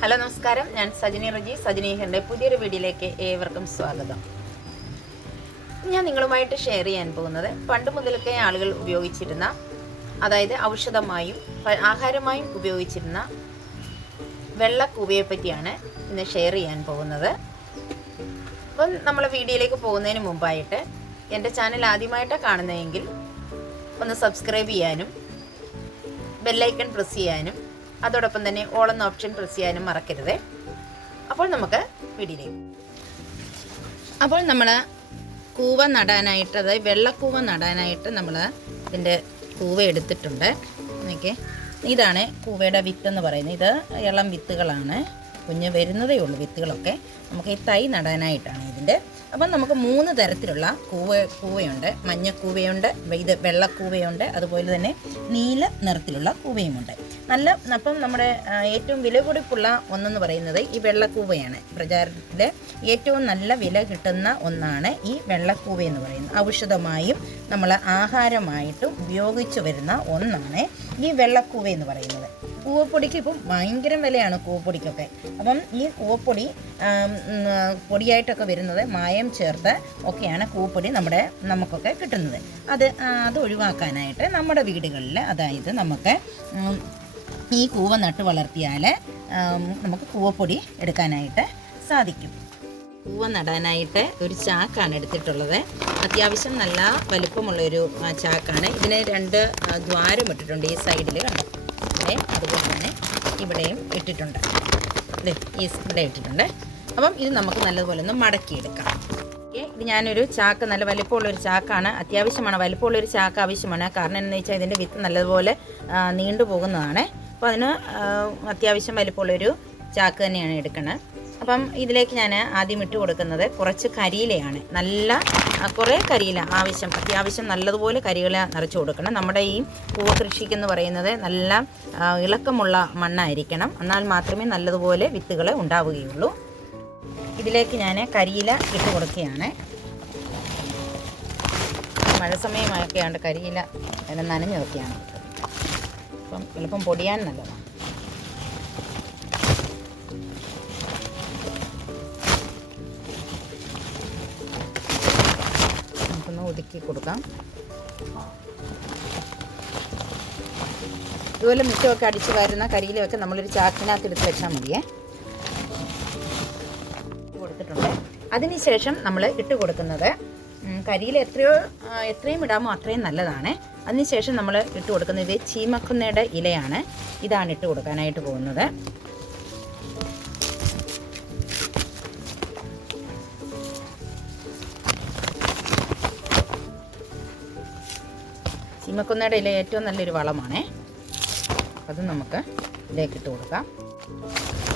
Hello നമസ്കാരം. ഞാൻ സജിനി റജി. സജിനി ഹെന്റെ പുതിയൊരു വീഡിയോയിലേക്ക് ഏവർക്കും സ്വാഗതം. ഞാൻ നിങ്ങളുമായിട്ട് ഷെയർ ചെയ്യാൻ പോകുന്നത് പണ്ട് മുതലൊക്കെ ആളുകൾ ഉപയോഗിച്ചിരുന്ന അതായത് ഔഷധമായും ആഹാരമായും ഉപയോഗിച്ചിരുന്ന വെള്ളക്കൂവയെ പറ്റിയാണ് ഇന്ന് ഷെയർ ചെയ്യാൻ പോകുന്നത്. അപ്പം നമ്മൾ വീഡിയോയിലേക്ക് പോകുന്നതിന് മുമ്പായിട്ട് എന്റെ ചാനൽ ആദ്യമായിട്ടാണ് കാണുന്നതെങ്കിൽ ഒന്ന് സബ്സ്ക്രൈബ് ചെയ്യാനും ബെല്ലൈക്കൺ പ്രസ് ചെയ്യാനും അതോടൊപ്പം തന്നെ ഓൾ എന്ന ഓപ്ഷൻ പ്രസ് ചെയ്യാനും മറക്കരുത്. അപ്പോൾ നമുക്ക് വീഡിയോയിലേക്ക് അപ്പോൾ നമ്മൾ കൂവ നടാനായിട്ട് അതായത് വെള്ളക്കൂവ നടാനായിട്ട് നമ്മൾ ഇതിന്റെ കൂവ എടുത്തിട്ടുണ്ട്. ഓക്കെ ഇതാണ് കൂവയുടെ വിത്ത് എന്ന് പറയുന്നത്. ഇത് ഇളം വിത്തുകളാണ്. കുഞ്ഞ് വരുന്നതേ ഉള്ളൂ വിത്തുകളൊക്കെ. നമുക്ക് ഈ തൈ നടാനായിട്ടാണ് ഇതിന്റെ. അപ്പം നമുക്ക് മൂന്ന് തരത്തിലുള്ള കൂവ കൂവയുണ്ട്. മഞ്ഞക്കൂവയുണ്ട് ഇത് വെള്ളക്കൂവയുണ്ട് അതുപോലെ തന്നെ നീല നിറത്തിലുള്ള കൂവയുമുണ്ട്. നല്ല അപ്പം നമ്മുടെ ഏറ്റവും വില കൊടുപ്പുള്ള ഒന്നെന്ന് പറയുന്നത് ഈ വെള്ളക്കൂവയാണ് പ്രചാരത്തിൽ ഏറ്റവും നല്ല വില കിട്ടുന്ന ഒന്നാണ് ഈ വെള്ളക്കൂവ എന്ന് പറയുന്നത്. ഔഷധമായും നമ്മൾ ആഹാരമായിട്ടും ഉപയോഗിച്ചു വരുന്ന ഒന്നാണ് ഈ വെള്ളക്കൂവ എന്ന് പറയുന്നത്. കൂവപ്പൊടിക്ക് ഇപ്പം ഭയങ്കര വിലയാണ് കൂവപ്പൊടിക്കൊക്കെ. അപ്പം ഈ കൂവപ്പൊടി പൊടിയായിട്ടൊക്കെ വരുന്നത് മായം ചേർത്ത് ഒക്കെയാണ് കൂവപ്പൊടി നമ്മുടെ നമുക്കൊക്കെ കിട്ടുന്നത്. അത് അത് ഒഴിവാക്കാനായിട്ട് നമ്മുടെ വീടുകളിൽ അതായത് നമുക്ക് ഈ കൂവ നട്ട് വളർത്തിയാൽ നമുക്ക് കൂവപ്പൊടി എടുക്കാനായിട്ട് സാധിക്കും. കൂവ നടാനായിട്ട് ഒരു ചാക്കാണ് എടുത്തിട്ടുള്ളത്. അത്യാവശ്യം നല്ല വലുപ്പമുള്ളൊരു ചാക്കാണ്. ഇതിന് രണ്ട് ദ്വാരം ഇട്ടിട്ടുണ്ട് ഈ സൈഡിൽ കണ്ടോ? ഇവിടെ അതുപോലെ തന്നെ ഇവിടെയും ഇട്ടിട്ടുണ്ട്. ദേ, ഈ ഇവിടെ ഇട്ടിട്ടുണ്ട്. അപ്പം ഇത് നമുക്ക് നല്ലതുപോലെ ഒന്ന് മടക്കിയെടുക്കാം. ഇത് ഞാനൊരു ചാക്ക് നല്ല വലിപ്പമുള്ളൊരു ചാക്കാണ്. അത്യാവശ്യമാണ്. വലിപ്പമുള്ളൊരു ചാക്ക് ആവശ്യമാണ്. കാരണം എന്ന് വെച്ചാൽ ഇതിന്റെ വിത്ത് നല്ലതുപോലെ നീണ്ടു പോകുന്നതാണ് അപ്പോൾ അതിന് അത്യാവശ്യം വലിപ്പമുള്ളൊരു ചാക്ക് തന്നെയാണ് എടുക്കുന്നത് അപ്പം ഇതിലേക്ക് ഞാൻ ആദ്യം ഇട്ട് കൊടുക്കുന്നത് കുറച്ച് കരിയിലയാണ്. നല്ല കുറേ കരിയില ആവശ്യം അത്യാവശ്യം നല്ലതുപോലെ കരിയില നിറച്ച് കൊടുക്കണം. നമ്മുടെ ഈ പൂവ കൃഷിക്ക് എന്ന് പറയുന്നത് നല്ല ഇളക്കമുള്ള മണ്ണായിരിക്കണം. എന്നാൽ മാത്രമേ നല്ലതുപോലെ വിത്തുകൾ ഉണ്ടാവുകയുള്ളൂ. ഇതിലേക്ക് ഞാൻ കരിയില ഇട്ട് കൊടുക്കുകയാണ്. മഴ സമയമൊക്കെയാണ്ട് കരിയില നനഞ്ഞു നോക്കിയാണ് അപ്പം എളുപ്പം പൊടിയാൻ നല്ലതാണ്. ഒതുക്കി കൊടുക്കാം. ഇതുപോലെ മുറ്റമൊക്കെ അടിച്ചു വരുന്ന കരിയിലൊക്കെ നമ്മളൊരു ചാക്കിനകത്ത് എടുത്ത് വെച്ചാൽ മതിയേ. കൊടുത്തിട്ടുണ്ട്. അതിനുശേഷം നമ്മൾ ഇട്ട് കൊടുക്കുന്നത് കരിയിൽ എത്രയോ എത്രയും ഇടാമോ അത്രയും നല്ലതാണ്. അതിനുശേഷം നമ്മൾ ഇട്ട് കൊടുക്കുന്നത് ചീമക്കുന്നയുടെ ഇലയാണ്. ഇതാണ് ഇട്ട് കൊടുക്കാനായിട്ട് പോകുന്നത്. ചീമക്കുന്നയുടെ ഇല ഏറ്റവും നല്ലൊരു വളമാണേ. അത് നമുക്ക് ഇതിലേക്ക് ഇട്ട് കൊടുക്കാം.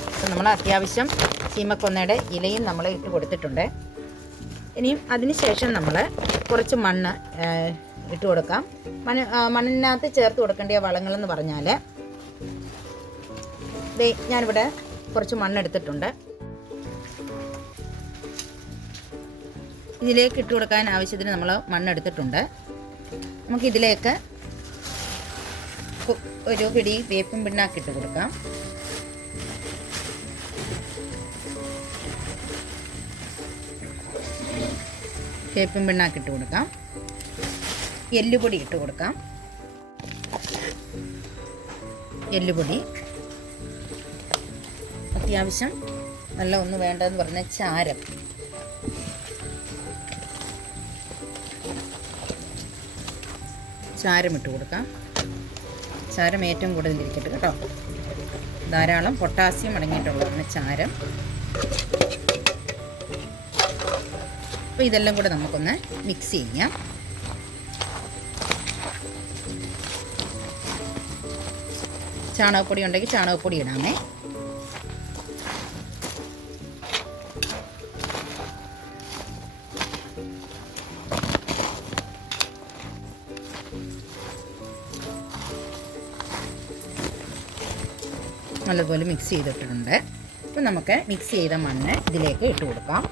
അപ്പം നമ്മൾ അത്യാവശ്യം ചീമക്കൊന്നയുടെ ഇലയും നമ്മൾ ഇട്ട് കൊടുത്തിട്ടുണ്ട്. ഇനിയും അതിനുശേഷം നമ്മൾ കുറച്ച് മണ്ണ് ഇട്ട് കൊടുക്കാം. മണ്ണ് മണ്ണിനകത്ത് ചേർത്ത് കൊടുക്കേണ്ട വളങ്ങളെന്ന് പറഞ്ഞാൽ ദേ ഞാനിവിടെ കുറച്ച് മണ്ണെടുത്തിട്ടുണ്ട് ഇതിലേക്ക് ഇട്ട് കൊടുക്കാൻ ആവശ്യത്തിന് നമ്മൾ മണ്ണെടുത്തിട്ടുണ്ട് നമുക്കിതിലേക്ക് ഒരു പിടി വേപ്പും പിണ്ണാക്കിട്ട് കൊടുക്കാം. വേപ്പും പിണ്ണാക്കിട്ട് കൊടുക്കാം. എല്ലുപൊടി ഇട്ട് കൊടുക്കാം. എല്ലുപൊടി. അത്യാവശ്യം നല്ല ഒന്ന് വേണ്ടതെന്ന് പറഞ്ഞാൽ ചാരം. ചാരം ഇട്ട് കൊടുക്കാം. ചാരം ഏറ്റവും കൂടുതൽ ഇരിക്കട്ടെ കേട്ടോ. ധാരാളം പൊട്ടാസ്യം അടങ്ങിയിട്ടുള്ളതാണ് ചാരം. അപ്പോൾ ഇതെല്ലാം കൂടെ നമുക്കൊന്ന് മിക്സ് ചെയ്യാം. ചാണകപ്പൊടി ഉണ്ടെങ്കിൽ ചാണകപ്പൊടി ഇടാമേ. നല്ലതുപോലെ മിക്സ് ചെയ്തിട്ടുണ്ട്. അപ്പോൾ നമുക്ക് മിക്സ് ചെയ്ത മണ്ണ് ഇതിലേക്ക് ഇട്ട് കൊടുക്കാം.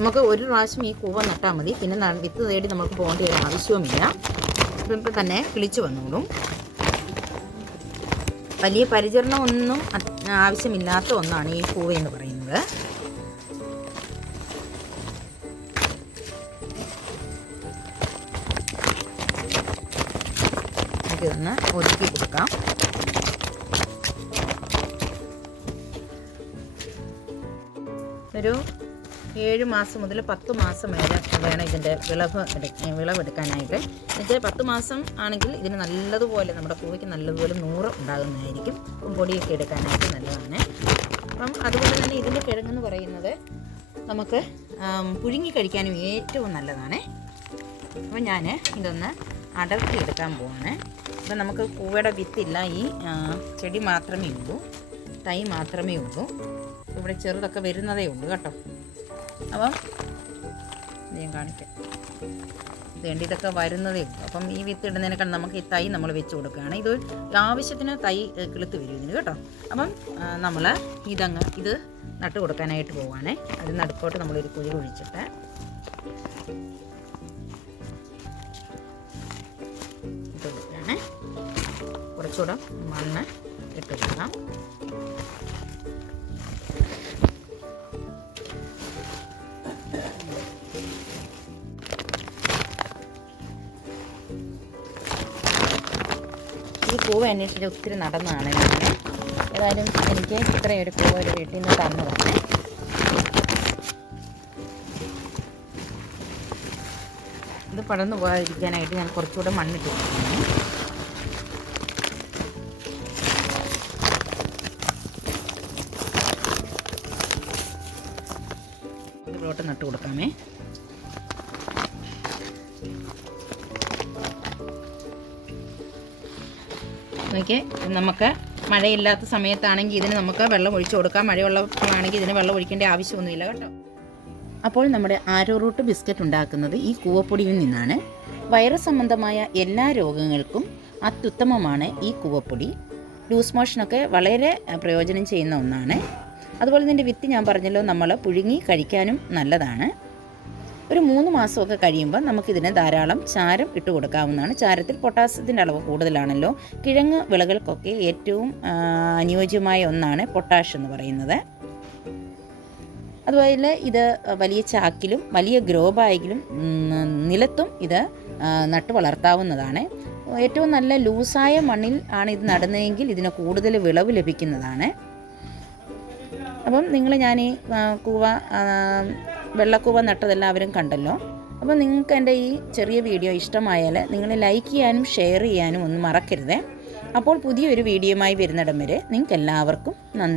നമുക്ക് ഒരു പ്രാവശ്യം ഈ കൂവ നട്ടാൽ മതി. പിന്നെ വിത്ത് തേടി നമുക്ക് പോകേണ്ട ഒരു ആവശ്യവുമില്ല. അപ്പം ഇപ്പം തന്നെ കിളിച്ചു വന്നോളും. വലിയ പരിചരണമൊന്നും ആവശ്യമില്ലാത്ത ഒന്നാണ് ഈ കൂവ എന്ന് പറയുന്നത്. നമുക്കിതൊന്ന് ഒതുക്കി കൊടുക്കാം. ഒരു ഏഴ് മാസം മുതൽ പത്ത് മാസം വരെ വേണം ഇതിന്റെ വിളവ് എടുക്കാൻ വിളവെടുക്കാനായിട്ട്. എന്നുവെച്ചാൽ പത്ത് മാസം ആണെങ്കിൽ ഇതിന് നല്ലതുപോലെ നമ്മുടെ കൂവയ്ക്ക് നല്ലതുപോലെ നൂറ് ഉണ്ടാകുന്നതായിരിക്കും. പൊടിയൊക്കെ എടുക്കാനായിട്ട് നല്ലതാണ്. അപ്പം അതുപോലെ തന്നെ ഇതിന്റെ കിഴങ്ങെന്ന് പറയുന്നത് നമുക്ക് പുഴുങ്ങി കഴിക്കാനും ഏറ്റവും നല്ലതാണ്. അപ്പോൾ ഞാൻ ഇതൊന്ന് അടർത്തി എടുക്കാൻ പോവാണ്. അപ്പം നമുക്ക് പൂവയുടെ വിത്തില്ല. ഈ ചെടി മാത്രമേ ഉള്ളൂ. തൈ മാത്രമേ ഉള്ളൂ. ഇവിടെ ചെറുതൊക്കെ വരുന്നതേ ഉള്ളൂ കേട്ടോ. അപ്പം ഞാൻ കാണിക്കാം. വേണ്ടി ഇതൊക്കെ വരുന്നതേ ഉള്ളൂ. അപ്പം ഈ വിത്ത് ഇടുന്നതിനേക്കാൾ നമുക്ക് ഈ തൈ നമ്മൾ വെച്ച് കൊടുക്കുകയാണ്. ഇത് ആവശ്യത്തിന് തൈ കിളുത്ത് വരും ഇതിന് കേട്ടോ. അപ്പം നമ്മൾ ഇതങ്ങ് ഇത് നട്ട് കൊടുക്കാനായിട്ട് പോവുകയാണേ അത് നടുക്കോട്ട് നമ്മളൊരു കുഴി കുഴിച്ചിട്ട് കുറച്ചുകൂടെ മണ്ണ് ഇട്ട് കൊടുക്കാം ഈ പൂവ് അന്വേഷിച്ച് ഒത്തിരി നടന്നതാണ് ഏതായാലും എനിക്ക് ഇത്രയും ഒരു പൂവ് ഒരു വീട്ടിൽ നിന്ന് തന്നതാണ്. ഇത് പടർന്നു പോകാതിരിക്കാനായിട്ട് ഞാൻ കുറച്ചുകൂടെ മണ്ണിട്ട് കൊടുക്കുന്നു ഇതിലോട്ട് നട്ട് കൊടുക്കാമേ. നോക്കിയേ നമുക്ക് മഴയില്ലാത്ത സമയത്താണെങ്കിൽ ഇതിന് നമുക്ക് വെള്ളം ഒഴിച്ചു കൊടുക്കാം. മഴയുള്ളപ്പോഴാണെങ്കിൽ ഇതിന് വെള്ളം ഒഴിക്കേണ്ട ആവശ്യമൊന്നുമില്ല കേട്ടോ. അപ്പോൾ നമ്മുടെ ആരോ റൂട്ട് ബിസ്ക്കറ്റ് ഉണ്ടാക്കുന്നത് ഈ കൂവപ്പൊടിയിൽ നിന്നാണ്. വൈറസ് സംബന്ധമായ എല്ലാ രോഗങ്ങൾക്കും അത്യുത്തമമാണ് ഈ കൂവപ്പൊടി. ലൂസ് മോഷനൊക്കെ വളരെ പ്രയോജനം ചെയ്യുന്ന ഒന്നാണ്. അതുപോലെ ഇതിന്റെ വിത്ത് ഞാൻ പറഞ്ഞല്ലോ നമ്മൾ പുഴുങ്ങി കഴിക്കാനും നല്ലതാണ്. ഒരു മൂന്ന് മാസമൊക്കെ കഴിയുമ്പോൾ നമുക്കിതിന് ധാരാളം ചാരം ഇട്ട് കൊടുക്കാവുന്നതാണ്. ചാരത്തിൽ പൊട്ടാസ്യത്തിന്റെ അളവ് കൂടുതലാണല്ലോ. കിഴങ്ങ് വിളകൾക്കൊക്കെ ഏറ്റവും അനുയോജ്യമായ ഒന്നാണ് പൊട്ടാഷ് എന്ന് പറയുന്നത്. അതുപോലെ ഇത് വലിയ ചാക്കിലും വലിയ ഗ്രോ ബാഗിലും നിലത്തും ഇത് നട്ട് വളർത്താവുന്നതാണ്. ഏറ്റവും നല്ല ലൂസായ മണ്ണിൽ ആണ് ഇത് നടുന്നതെങ്കിൽ ഇതിന് കൂടുതൽ വിളവ് ലഭിക്കുന്നതാണ്. അപ്പം നിങ്ങൾ ഞാൻ ഈ കൂവ വെള്ളക്കൂവ നട്ടതെല്ലാവരും കണ്ടല്ലോ. അപ്പം നിങ്ങൾക്ക് എന്റെ ഈ ചെറിയ വീഡിയോ ഇഷ്ടമായാൽ നിങ്ങൾ ലൈക്ക് ചെയ്യാനും ഷെയർ ചെയ്യാനും ഒന്നും മറക്കരുതേ. അപ്പോൾ പുതിയൊരു വീഡിയോയുമായി വരുന്നിടം വരെ നിങ്ങൾക്ക് എല്ലാവർക്കും നന്ദി.